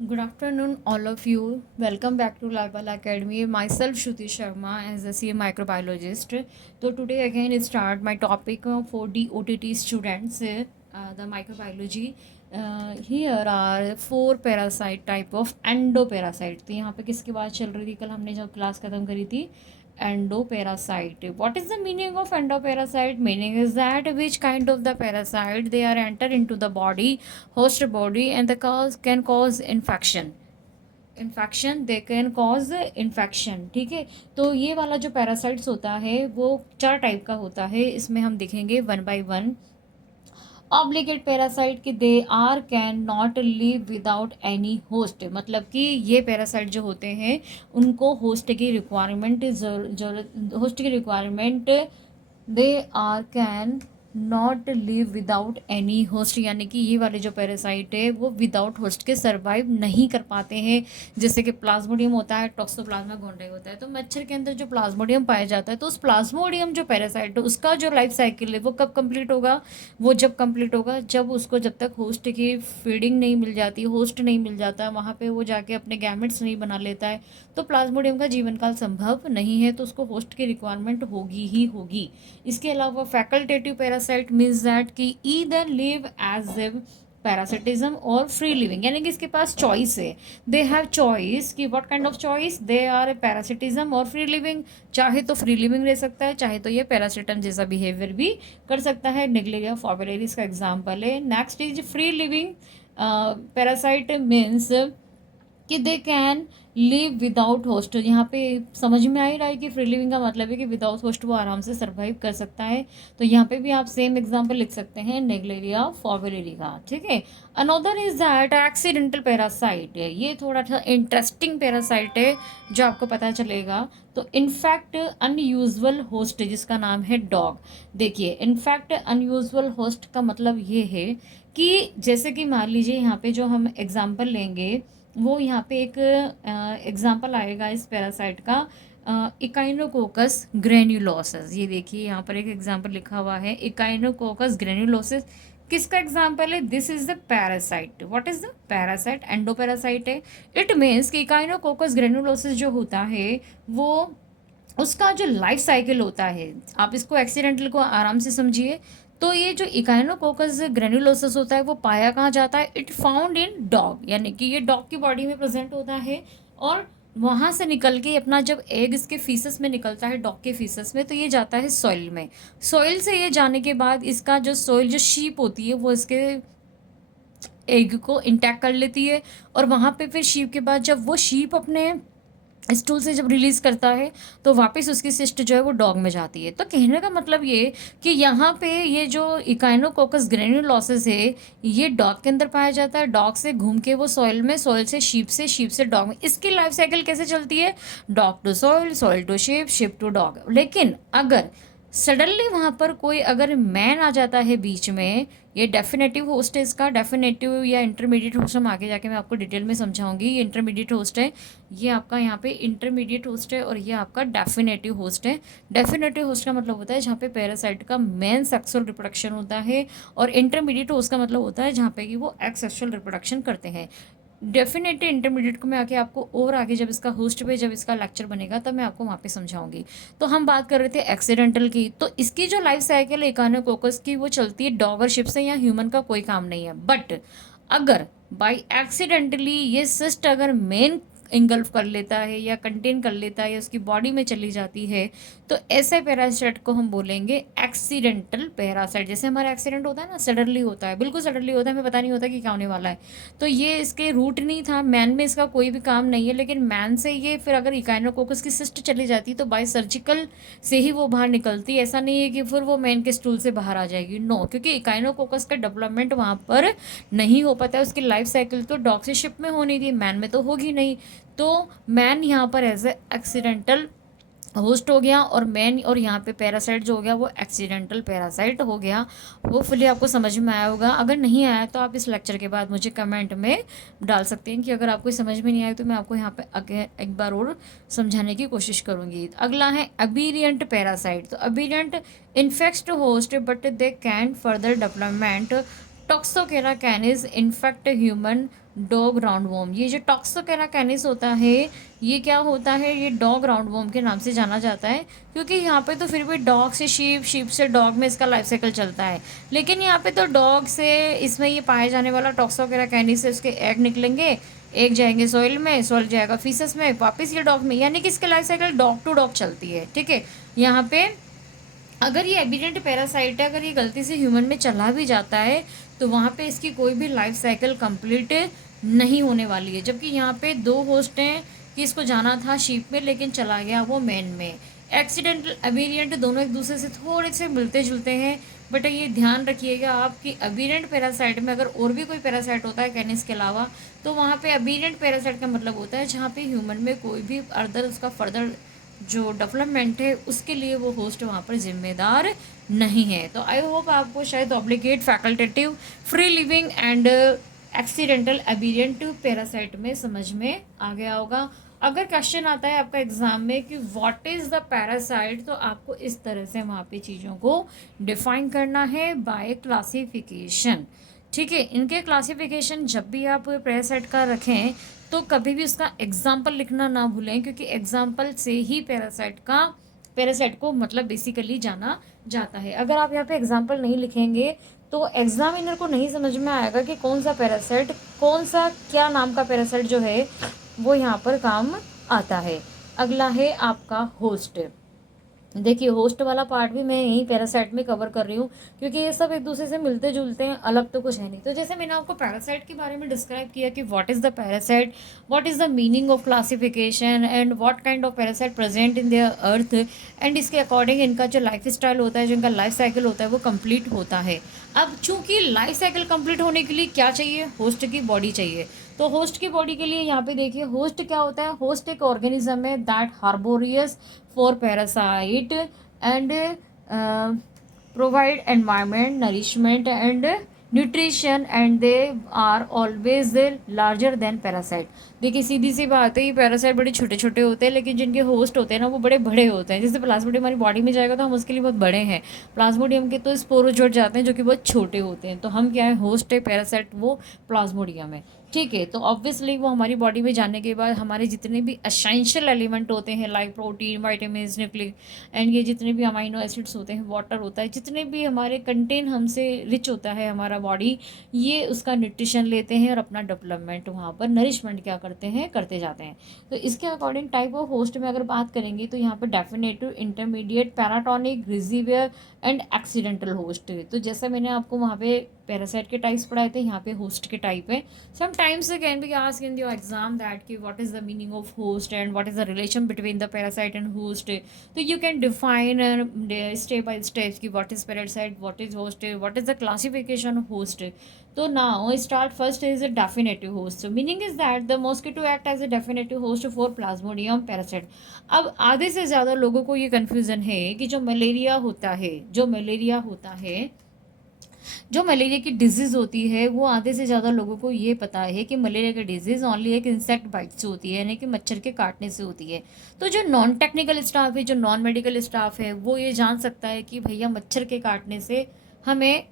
Good afternoon, all of you. Welcome back to Lifeball Academy. Myself, Shruti Sharma, as a CA microbiologist. So today again start my topic for the OTT students, the microbiology. Here are four parasite type of endoparasite. तो यहाँ पे किसकी बात चल रही थी? कल हमने जब क्लास खत्म करी थी endoparasite. What is the meaning of endoparasite? Meaning is that which kind of the parasite they are enter into the body, host body, and the cause can cause infection they can cause infection. ठीक है, तो ये वाला जो parasites होता है वो चार टाइप का होता है। इसमें हम देखेंगे one by one. Obligate parasite कि they are can not live without any host, मतलब कि ये पैरासाइट जो होते हैं उनको होस्ट की रिक्वायरमेंट जरूरत, होस्ट की requirement, they are can not live without any host, यानी कि ये वाले जो पैरासाइट है वो विदाउट होस्ट के सर्वाइव नहीं कर पाते हैं। जैसे कि प्लाज्मोडियम होता है, टॉक्सोप्लाज्मा गोंडाई होता है, तो मच्छर के अंदर जो प्लाज्मोडियम पाया जाता है तो उस प्लाज्मोडियम जो पैरासाइट है उसका जो लाइफ साइकिल है वो कब कंप्लीट होगा? वो जब कंप्लीट होगा जब उसको, जब तक होस्ट की फीडिंग नहीं मिल जाती, होस्ट नहीं मिल जाता, वहाँ पे वो जाके अपने गैमेट्स नहीं बना लेता है, तो प्लाज्मोडियम का जीवन काल संभव नहीं है, तो उसको होस्ट की रिक्वायरमेंट होगी ही होगी। इसके अलावा फैकल्टेटिव पैरासाइट मीन्स दैट कि either live as a parasitism और फ्री लिविंग, यानी कि इसके पास चॉइस है। दे हैव चॉइस कि what kind of choice, they are a parasitism और फ्री लिविंग। चाहे तो फ्री लिविंग रह सकता है, चाहे तो ये पैरासिटम जैसा बिहेवियर भी कर सकता है। नेग्लेरिया फॉर्मुलेरिस का एग्जाम्पल है। Next is free living parasite means कि they can live without host. यहाँ पे समझ में आ ही रहा है कि फ्री लिविंग का मतलब है कि विदाउट होस्ट वो आराम से सर्वाइव कर सकता है। तो यहाँ पे भी आप सेम एग्जांपल लिख सकते हैं नेग्लेरिया फॉर्मुलेरी का। ठीक है, another is that accidental parasite. ये थोड़ा सा इंटरेस्टिंग पैरासाइट है जो आपको पता चलेगा। तो इनफैक्ट अनयूजुअल होस्ट जिसका नाम है डॉग। देखिए, इनफैक्ट अनयूजुअल होस्ट का मतलब ये है कि जैसे कि मान लीजिए यहाँ पे जो हम एग्जाम्पल लेंगे वो यहाँ पे एक एग्जाम्पल आएगा इस पैरासाइट का, इकाइनोकोकस ग्रेन्युलोसिस। ये देखिए यहाँ पर एक एग्जाम्पल लिखा हुआ है, इकाइनोकोकस ग्रेन्युलोसिस। किसका एग्जाम्पल है? This is the parasite. What is the parasite? Endoparasite है। इट मीन्स कि इकाइनोकोकस ग्रेन्युलोसिस जो होता है वो, उसका जो लाइफ साइकिल होता है, आप इसको एक्सीडेंटल को आराम से समझिए। तो ये जो इकाइनोकोकस ग्रेन्युलोसिस होता है वो पाया कहाँ जाता है? इट फाउंड इन डॉग, यानी कि ये डॉग की बॉडी में प्रेजेंट होता है। और वहाँ से निकल के अपना जब एग इसके फीसस में निकलता है, डॉग के फीसस में, तो ये जाता है सॉइल में। सॉइल से ये जाने के बाद इसका जो सॉइल, जो शीप होती है वो इसके एग को इंटैक्ट कर लेती है। और वहाँ पे फिर शीप के बाद जब वो शीप अपने स्टूल से जब रिलीज करता है तो वापस उसकी सिस्ट जो है वो डॉग में जाती है। तो कहने का मतलब ये कि यहाँ पे ये जो इकाइनोकोकस ग्रेन्युलोसिस है ये डॉग के अंदर पाया जाता है, डॉग से घूम के वो सॉइल में, सॉइल से शीप से, शीप से डॉग में। इसकी लाइफ साइकिल कैसे चलती है? Dog to soil, soil to sheep, sheep to dog. लेकिन अगर सडनली वहाँ पर कोई अगर मैन आ जाता है बीच में, ये डेफिनेटिव होस्ट है इसका, डेफिनेटिव या इंटरमीडिएट होस्ट हम आगे जाके मैं आपको डिटेल में समझाऊंगी। ये इंटरमीडिएट होस्ट है, ये आपका यहाँ पे इंटरमीडिएट होस्ट है, और ये आपका डेफिनेटिव होस्ट है। डेफिनेटिव होस्ट का मतलब होता है जहाँ पे पैरासाइट का मेन सेक्सुअल रिप्रोडक्शन होता है, और इंटरमीडिएट होस्ट का मतलब होता है जहाँ पे कि वो एक्सेक्सुअल रिप्रोडक्शन करते हैं। डेफिनेटली इंटरमीडिएट को मैं आके आपको और आगे जब इसका होस्ट पे जब इसका लेक्चर बनेगा तब मैं आपको वहाँ पे समझाऊंगी। तो हम बात कर रहे थे एक्सीडेंटल की। तो इसकी जो लाइफ साइकिल है इकानोकोकस की वो चलती है डॉग और शिप से, या ह्यूमन का कोई काम नहीं है। बट अगर बाई एक्सीडेंटली ये सिस्ट अगर मेन इंगल्फ कर लेता है या कंटेन कर लेता है या उसकी बॉडी में चली जाती है, तो ऐसे पैरासाइट को हम बोलेंगे एक्सीडेंटल पैरासाइट। जैसे हमारा एक्सीडेंट होता है ना, सडनली होता है, बिल्कुल सडनली होता है, हमें पता नहीं होता कि क्या होने वाला है। तो ये इसके रूट नहीं था, मैन में इसका कोई भी काम नहीं है, लेकिन मैन से ये फिर अगर इकाइनोकोकस की सिस्ट चली जाती तो बाय सर्जिकल से ही वो बाहर निकलती। ऐसा नहीं है कि फिर वो मैन के स्टूल से बाहर आ जाएगी, नो, क्योंकि इकाइनोकोकस का डेवलपमेंट वहाँ पर नहीं हो पाता है। उसकी लाइफ साइकिल तो डॉग से शिप में होनी थी, मैन में तो होगी नहीं। तो मैन यहाँ पर एज ए एक्सीडेंटल होस्ट हो गया, और मैन और यहाँ पे पैरासाइट जो हो गया वो एक्सीडेंटल पैरासाइट हो गया। होपफुली आपको समझ में आया होगा। अगर नहीं आया तो आप इस लेक्चर के बाद मुझे कमेंट में डाल सकते हैं कि अगर आपको समझ में नहीं आया, तो मैं आपको यहाँ पे आगे एक बार और समझाने की कोशिश करूँगी। अगला है अबीरियंट पैरासाइट। तो aberrant infects host but they can further development Toxocara canis infect human dog roundworm. ये जो टॉक्सोकेरा कैनिस होता है ये क्या होता है, ये डॉग राउंडवॉर्म के नाम से जाना जाता है, क्योंकि यहाँ पे तो फिर भी डॉग से शीप, शीप से डॉग में इसका लाइफ साइकिल चलता है, लेकिन यहाँ पे तो डॉग से इसमें ये पाए जाने वाला टॉक्सोकेरा कैनिस से उसके एग निकलेंगे, एग जाएंगे सॉइल में, सॉइल जाएगा फीसस में, वापस ये डॉग में, यानी कि इसके life cycle dog to dog चलती है। ठीक है, यहाँ पे अगर ये एबिडेंट पैरासाइट है, अगर ये गलती से ह्यूमन में चला भी जाता है तो वहाँ पे इसकी कोई भी लाइफ साइकिल कंप्लीट नहीं होने वाली है। जबकि यहाँ पे दो होस्ट हैं कि इसको जाना था शीप में लेकिन चला गया वो मैन में। एक्सीडेंटल एबिडेंट दोनों एक दूसरे से थोड़े से मिलते जुलते हैं, बट ये ध्यान रखिएगा आप कि एबिडेंट पैरासाइट में अगर और भी कोई पैरासाइट होता है कैनिस के अलावा, तो वहाँ पे एबिडेंट पैरासाइट का मतलब होता है जहाँ पे ह्यूमन में कोई भी अदर उसका फर्दर जो डेवलपमेंट है उसके लिए वो होस्ट वहाँ पर जिम्मेदार नहीं है। तो आई होप आपको शायद obligate, facultative, free living and accidental abundant parasite में समझ में आ गया होगा। अगर क्वेश्चन आता है आपका एग्जाम में कि व्हाट इज़ द पैरासाइट, तो आपको इस तरह से वहाँ पे चीज़ों को डिफाइन करना है बाय क्लासिफिकेशन। ठीक है, इनके क्लासिफिकेशन जब भी आप पैरासाइट का रखें तो कभी भी उसका एग्जाम्पल लिखना ना भूलें, क्योंकि एग्जाम्पल से ही पैरासाइट को मतलब बेसिकली जाना जाता है। अगर आप यहाँ पे एग्जाम्पल नहीं लिखेंगे तो एग्जामिनर को नहीं समझ में आएगा कि कौन सा पैरासाइट, कौन सा क्या नाम का पैरासाइट जो है वो यहाँ पर काम आता है। अगला है आपका होस्ट। देखिए, होस्ट वाला पार्ट भी मैं यहीं पैरासाइट में कवर कर रही हूँ, क्योंकि ये सब एक दूसरे से मिलते जुलते हैं, अलग तो कुछ है नहीं। तो जैसे मैंने आपको पैरासाइट के बारे में डिस्क्राइब किया कि what is the parasite, what is the meaning of classification and what kind of parasite present in their earth, and इसके अकॉर्डिंग इनका जो लाइफ स्टाइल होता है, जो इनका लाइफ साइकिल होता है वो कंप्लीट होता है। अब चूंकि लाइफ साइकिल कंप्लीट होने के लिए क्या चाहिए, होस्ट की बॉडी चाहिए। तो होस्ट की बॉडी के लिए यहाँ पे देखिए होस्ट क्या होता है, होस्ट एक ऑर्गेनिज्म है that harbours for parasite and provide environment, nourishment and nutrition and they are always larger than parasite. देखिए, सीधी सी बात है, ये पैरासाइट बड़े छोटे छोटे होते हैं, लेकिन जिनके होस्ट होते हैं ना वो बड़े बड़े होते हैं। जैसे प्लाज्मोडियम हमारी बॉडी में जाएगा तो हम उसके लिए बहुत बड़े हैं, प्लाज्मोडियम के तो स्पोरोजोट जाते हैं जो कि बहुत छोटे होते हैं। तो हम क्या है, होस्ट है, पैरासाइट वो प्लाज्मोडियम है। ठीक है, तो ऑब्वियसली वो हमारी बॉडी में जाने के बाद हमारे जितने भी असेंशियल एलिमेंट होते हैं like protein, vitamin, nucleic and ये जितने भी अमाइनो एसिड्स होते हैं, वाटर होता है, जितने भी हमारे कंटेन हमसे रिच होता है हमारा बॉडी, ये उसका न्यूट्रिशन लेते हैं और अपना डेवलपमेंट वहाँ पर नरिशमेंट क्या करते हैं, करते जाते हैं। तो इसके अकॉर्डिंग टाइप ऑफ होस्ट में अगर बात करेंगे तो यहाँ पर definitive, intermediate, paratenic, reservoir and accidental host. तो जैसा मैंने आपको वहाँ पे पैरासाइट के टाइप्स पढ़ाए थे, यहाँ पे होस्ट के टाइप है। Sometimes it can be asked in your exam that कि what is the meaning of host and what is the relation between the parasite and host. So you can define step by step कि what is parasite, what is host, what is the classification of host. So now start first is a definitive host. So meaning is that the mosquito act as a definitive host for Plasmodium parasite. अब आधे से ज़्यादा लोगों को ये confusion है कि जो मलेरिया होता है, जो मलेरिया की डिजीज़ होती है, वो आधे से ज़्यादा लोगों को ये पता है कि मलेरिया की डिजीज़ ओनली एक इंसेक्ट बाइट से होती है, यानी कि मच्छर के काटने से होती है। तो जो नॉन टेक्निकल स्टाफ है, जो नॉन मेडिकल स्टाफ है, वो ये जान सकता है कि भैया मच्छर के काटने से हमें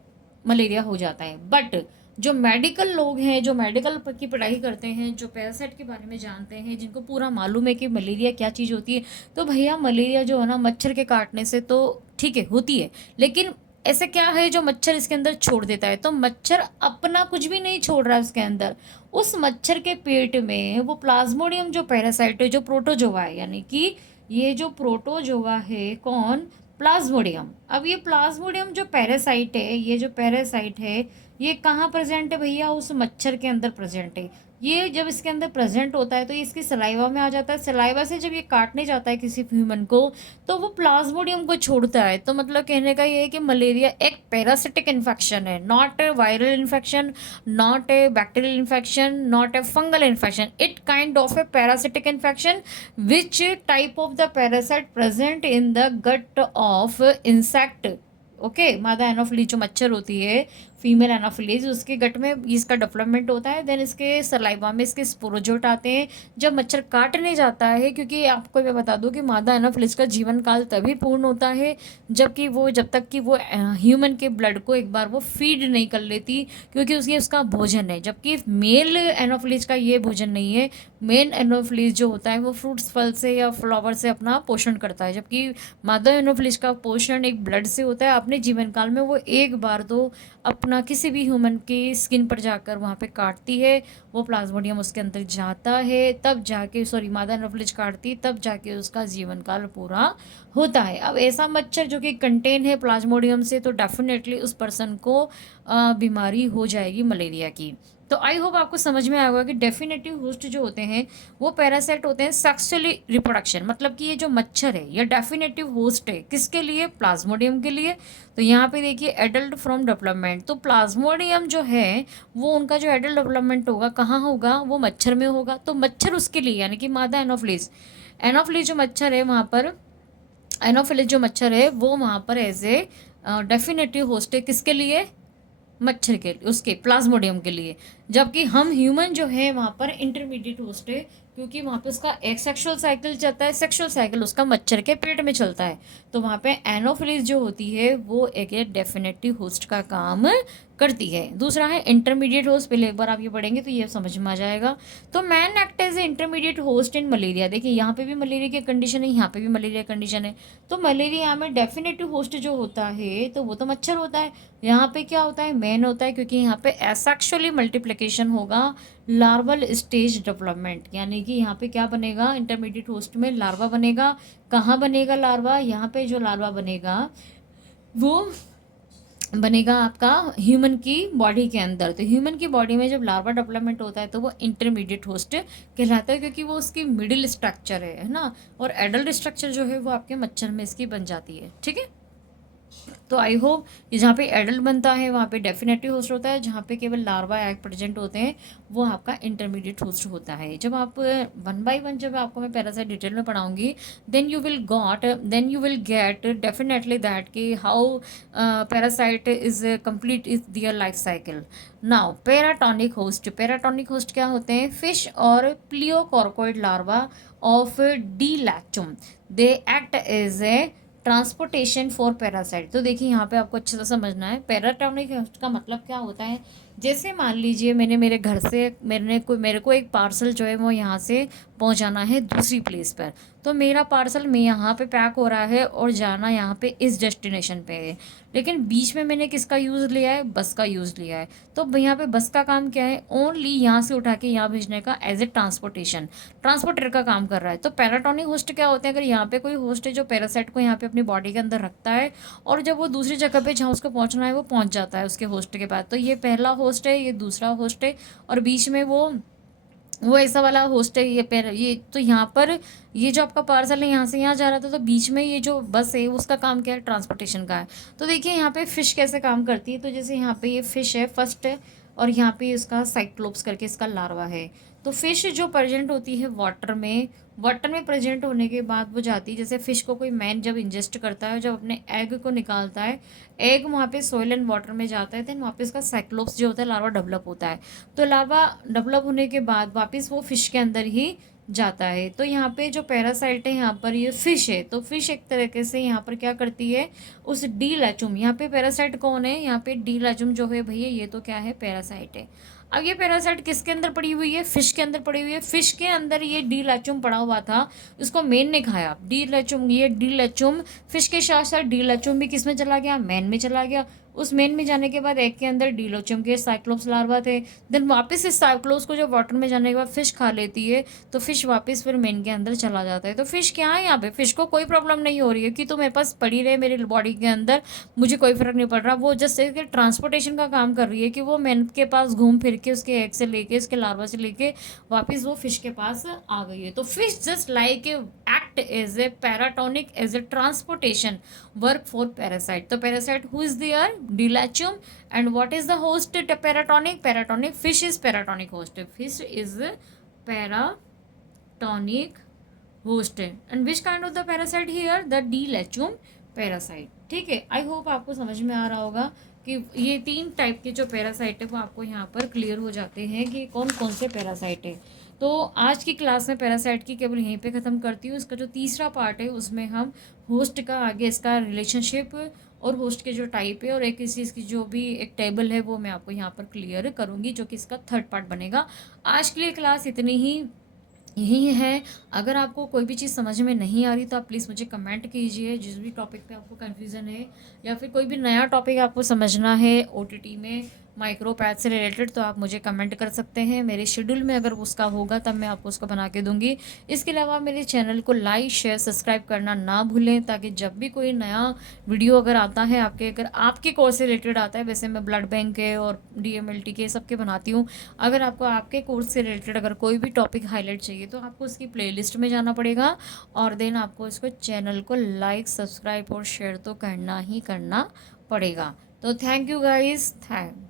मलेरिया हो जाता है। बट जो मेडिकल लोग हैं, जो मेडिकल की पढ़ाई करते हैं, जो पैरासाइट के बारे में जानते हैं, जिनको पूरा मालूम है कि मलेरिया क्या चीज़ होती है, तो भैया मलेरिया जो है ना मच्छर के काटने से तो ठीक है होती है, लेकिन ऐसे क्या है जो मच्छर इसके अंदर छोड़ देता है। तो मच्छर अपना कुछ भी नहीं छोड़ रहा है उसके अंदर, उस मच्छर के पेट में वो प्लाज्मोडियम जो पैरासाइट है, जो प्रोटोजोआ है, यानी कि ये जो प्रोटोजोआ है, कौन, प्लाज्मोडियम। अब ये प्लाज्मोडियम जो पैरासाइट है, ये जो पैरासाइट है ये कहाँ प्रेजेंट है भैया, उस मच्छर के अंदर प्रेजेंट है। ये जब इसके अंदर प्रेजेंट होता है तो ये इसकी सलाइवा में आ जाता है, सलाइवा से जब ये काटने जाता है किसी ह्यूमन को तो वो प्लाज्मोडियम को छोड़ता है। तो मतलब कहने का ये है कि मलेरिया एक पैरासिटिक इन्फेक्शन है, not a viral infection, not a bacterial infection, not a fungal infection, it kind of a parasitic infection which type of the parasite present in the gut of insect. Okay, मादा anopheles जो मच्छर होती है female Anopheles, उसके गट में इसका development होता है। देन इसके सलाइवा में इसके स्पोरोजोट आते हैं जब मच्छर काटने जाता है, क्योंकि आपको मैं बता दूं कि मादा एनाफिलीज का जीवन काल तभी पूर्ण होता है जबकि वो जब तक कि वो ह्यूमन के ब्लड को एक बार वो फीड नहीं कर लेती, क्योंकि उसका भोजन है। जबकि मेल एनाफिलीज का ये भोजन नहीं है। मेन एनाफिलीज जो होता है वो फ्रूट्स, फल से या फ्लावर से अपना पोषण करता है, जबकि मादा एनाफिलीज का पोषण एक ब्लड से होता है। अपने जीवन काल में वो एक बार तो अपना किसी भी ह्यूमन की स्किन पर जाकर वहाँ पे काटती है, वो प्लाज्मोडियम उसके अंदर जाता है, तब जाके सॉरी मादा एनाफिलीज काटती तब जाके उसका जीवन काल पूरा होता है। अब ऐसा मच्छर जो कि कंटेन है प्लाज्मोडियम से, तो डेफिनेटली उस पर्सन को बीमारी हो जाएगी मलेरिया की। तो आई होप आपको समझ में आया होगा कि डेफिनेटिव होस्ट जो होते हैं वो पैरासाइट होते हैं सेक्सुअली रिप्रोडक्शन, मतलब कि ये जो मच्छर है ये डेफिनेटिव होस्ट है किसके लिए, प्लाज्मोडियम के लिए। तो यहाँ पे देखिए एडल्ट फ्रॉम डेवलपमेंट, तो प्लाज्मोडियम जो है वो उनका जो एडल्ट डेवलपमेंट होगा कहाँ होगा, वो मच्छर में होगा। तो मच्छर उसके लिए यानी कि मादा एनोफिलीज, एनोफिलीज जो मच्छर है वहाँ पर, एनोफिलीज जो मच्छर है वो वहाँ पर एज ए डेफिनेटिव होस्ट है किसके लिए, मच्छर के उसके प्लाज्मोडियम के लिए। जबकि हम ह्यूमन जो है वहाँ पर इंटरमीडिएट होस्ट है, क्योंकि वहाँ पे उसका एक सेक्सुअल साइकिल चलता है, सेक्सुअल साइकिल उसका मच्छर के पेट में चलता है। तो वहाँ पे एनोफिलीज जो होती है वो एक डेफिनेटिव होस्ट का काम करती है। दूसरा है इंटरमीडिएट होस्ट, पहले एक बार आप ये पढ़ेंगे तो ये समझ में आ जाएगा। तो man act as a intermediate host in malaria, देखिए यहाँ पे भी मलेरिया की कंडीशन है, यहाँ पे भी मलेरिया कंडीशन है। तो मलेरिया में डेफिनेटिव होस्ट जो होता है तो वो तो मच्छर होता है। यहाँ पे क्या होता है, मैन होता है, क्योंकि यहाँ पे एसेक्सुअली मल्टीप्लिकेशन होगा, लार्वल स्टेज डेवलपमेंट, यानी कि यहाँ पे क्या बनेगा, इंटरमीडिएट होस्ट में लार्वा बनेगा। कहाँ बनेगा लार्वा, यहाँ पे जो लार्वा बनेगा वो बनेगा आपका ह्यूमन की बॉडी के अंदर। तो ह्यूमन की बॉडी में जब लार्वा डेवलपमेंट होता है तो वो इंटरमीडिएट होस्ट कहलाता है, क्योंकि वो उसकी मिडिल स्ट्रक्चर है ना। और एडल्ट स्ट्रक्चर जो है वो आपके मच्छर में इसकी बन जाती है, ठीक है। तो आई होप कि जहाँ पे एडल्ट बनता है वहाँ पे डेफिनेटिव होस्ट होता है, जहाँ पे केवल लार्वा एग प्रेजेंट होते हैं वो आपका इंटरमीडिएट होस्ट होता है। जब आप वन बाय वन जब आपको मैं पैरासाइट डिटेल में पढ़ाऊंगी then you will get definitely that कि how parasite is complete is their life cycle. Now paratenic host, paratenic host क्या होते हैं, फिश और plerocercoid larva of D latum, they act as a transportation for parasite. तो देखिए यहाँ पे आपको अच्छे से समझना है पैराटॉनिक होस्ट का मतलब क्या होता है। जैसे मान लीजिए मैंने मेरे घर से मेरे को एक पार्सल जो है वो यहाँ से पहुँचाना है दूसरी प्लेस पर। तो मेरा पार्सल में यहाँ पे पैक हो रहा है और जाना यहाँ पे इस डेस्टिनेशन पे है, लेकिन बीच में मैंने किसका यूज़ लिया है, बस का यूज़ लिया है। तो यहाँ पे बस का काम क्या है, ओनली यहाँ से उठा के यहाँ भेजने का, एज ए ट्रांसपोर्टेशन, ट्रांसपोर्टर का काम कर रहा है। तो पैराटॉनिक होस्ट क्या होते हैं, अगर यहाँ पे कोई होस्ट है जो पैरासाइट को यहाँ पे अपनी बॉडी के अंदर रखता है और जब वो दूसरी जगह पे जहाँ उसको पहुँचना है वो पहुँच जाता है उसके होस्ट के बाद। तो ये पहला होस्ट है, ये दूसरा होस्ट है, और बीच में वो ऐसा वाला होस्ट है ये तो यहाँ पर ये जो आपका पार्सल है यहाँ से यहाँ जा रहा था, तो बीच में ये जो बस है उसका काम क्या है, ट्रांसपोर्टेशन का है। तो देखिए यहाँ पे फ़िश कैसे काम करती है। तो जैसे यहाँ पे ये फ़िश है फर्स्ट है, और यहाँ पे इसका साइक्लोप्स करके इसका लार्वा है। तो फिश जो प्रेजेंट होती है वाटर में प्रेजेंट होने के बाद वो जाती है, जैसे फिश को कोई मैन जब इंजेस्ट करता है, जब अपने एग को निकालता है, एग वहाँ पे सोइल एंड वाटर में जाता है, देन वापस का साइक्लोप्स जो होता है लार्वा डेवलप होता है। तो लार्वा डेवलप होने के बाद वापस वो फिश के अंदर ही जाता है। तो यहाँ पे जो पैरासाइट है यहाँ पर ये फिश है, तो फिश एक तरीके से यहाँ पर क्या करती है, उस डी लैचुम, यहाँ पे पैरासाइट कौन है, यहाँ पे डी लैचुम जो है भैया ये तो क्या है, पैरासाइट है। अब ये पैरासाइट किसके अंदर पड़ी हुई है, फिश के अंदर पड़ी हुई है। फिश के अंदर ये डी लैचुम पड़ा हुआ था, उसको मेन ने खाया। डी लैचुम, ये डी लैचुम फिश के साथ साथ डी लैचुम भी किस में चला गया, मैन में चला गया। उस मेन में जाने के बाद एग के अंदर डी लैचुम के साइक्लोप्स लार्वा थे। देन वापस इस साइक्लोप्स को जब वाटर में जाने के बाद फिश खा लेती है, तो फिश वापस फिर मेन के अंदर चला जाता है। तो फिश क्या है यहाँ पे, फिश को कोई प्रॉब्लम नहीं हो रही है कि तो मेरे पास पड़ी रहे मेरी बॉडी के अंदर, मुझे कोई फर्क नहीं पड़ रहा। वो जस्ट एक ट्रांसपोर्टेशन का काम कर रही है कि वो मेन के पास घूम फिर के उसके एग से लेके उसके लार्वा से लेके वापस वो फिश के पास आ गई है। तो fish just like act as a paratenic as a transportation work for parasite. तो पैरासाइट हु इज देयर, डिलैचियम, and what is the host, paratenic, paratenic fish is paratenic host, fish is paratenic host. And which kind of the parasite here, the डिलैचियम parasite. ठीक है, I hope आपको समझ में आ रहा होगा कि ये 3 टाइप के जो पैरासाइट है वो आपको यहाँ पर क्लियर हो जाते हैं कि कौन कौन से पैरासाइट है। तो आज की क्लास में पैरासाइट की केवल यहीं पे ख़त्म करती हूँ। इसका जो तीसरा पार्ट है उसमें हम होस्ट का आगे इसका रिलेशनशिप और होस्ट के जो टाइप है और एक इस चीज़ की जो भी एक टेबल है वो मैं आपको यहाँ पर क्लियर करूँगी, जो कि इसका थर्ड पार्ट बनेगा। आज के लिए क्लास इतनी ही यही है। अगर आपको कोई भी चीज़ समझ में नहीं आ रही तो आप प्लीज़ मुझे कमेंट कीजिए, जिस भी टॉपिक पे आपको कन्फ्यूज़न है या फिर कोई भी नया टॉपिक आपको समझना है ओटीटी में माइक्रोपैथ से रिलेटेड, तो आप मुझे कमेंट कर सकते हैं। मेरे शेड्यूल में अगर उसका होगा तब मैं आपको उसको बना के दूंगी। इसके अलावा मेरे चैनल को लाइक शेयर सब्सक्राइब करना ना भूलें, ताकि जब भी कोई नया वीडियो अगर आता है अगर आपके कोर्स से रिलेटेड आता है, वैसे मैं ब्लड बैंक के और डीएमएलटी के सबके बनाती हूँ। अगर आपको आपके कोर्स से रिलेटेड अगर कोई भी टॉपिक हाईलाइट चाहिए तो आपको उसकी प्लेलिस्ट में जाना पड़ेगा और देन आपको इसको चैनल को लाइक सब्सक्राइब और शेयर तो करना ही करना पड़ेगा। तो थैंक यू गाइस, थैंक